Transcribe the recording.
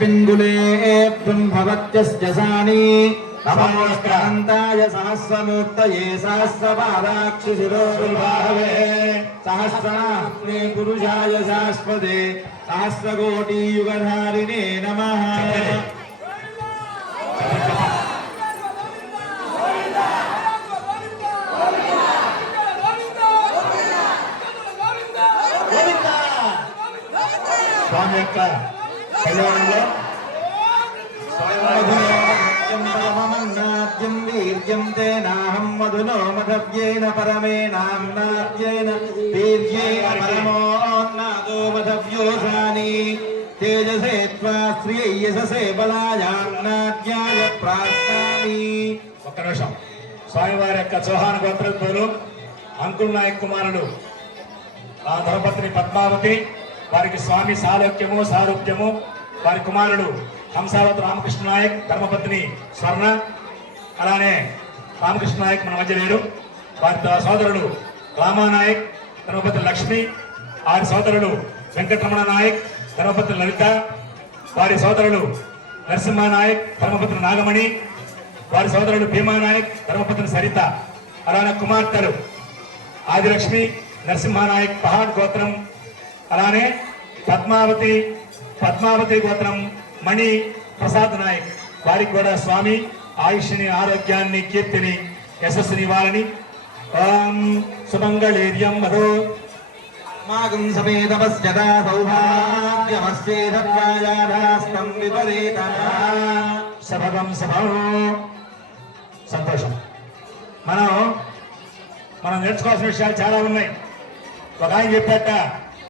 पिंगुले ब्रह्मवत्यस्यसानि नमोऽस्त्रान्ताय सहस्रमूर्तये सहस्रपादाक्षिशिरोर्बाहवे सहस्रात्मे पुरुषाय शाश्वते सहस्रकोटियुगधारिणे नमः। स्वामी యొక్క కళ్యాణంలో స్వయంవధునాద్యం వీర్యం తేనాహం మధునో మధవ్యేన పరమేనామ్నాద్యేన వీర్యేణ పరమోన్నాదో మధవ్యోసాని తేజసే త్వా శ్రీయససే బలాయాన్నాద్యాయ ప్రాస్నామి। ఒక్క నిమిషం. స్వామివారి యొక్క చౌహాన గోత్రోద్భవులు అంకుల్ నాయక్ కుమారులు ఆ ధర్మపత్ని పద్మావతి, వారికి స్వామి సాలోక్యము సారూప్యము, వారి కుమారుడు హంసావతి రామకృష్ణ నాయక్, ధర్మపత్ని స్వర్ణ, అలానే రామకృష్ణ నాయక్ మన మధ్య లేరు. వారి సోదరుడు రామానాయక్, ధర్మపత్ని లక్ష్మి, వారి సోదరుడు వెంకటరమణ నాయక్, ధర్మపత్ని లలిత, వారి సోదరుడు నరసింహ నాయక్, ధర్మపత్ని నాగమణి, వారి సోదరుడు భీమానాయక్, ధర్మపత్ని సరిత, అలానే కుమార్తెలు ఆదిలక్ష్మి, నరసింహనాయక్ పహాడ్ గోత్రం, అలానే పద్మావతి గోత్రం మణి ప్రసాద్ నాయక్, వారికి కూడా స్వామి ఆయుష్ని ఆరోగ్యాన్ని కీర్తిని యశస్సుని ఇవ్వాలని. ఓం సుమంగళీర్యం మధో మాగం సమేతపస్యదా సౌభాగ్యమస్యేధత్వాయాధాస్తం విపరీతః శభగం శభో. సంతోషం. మనం నేర్చుకోవాల్సిన విషయాలు చాలా ఉన్నాయి. ఒక ఆయన చెప్పాక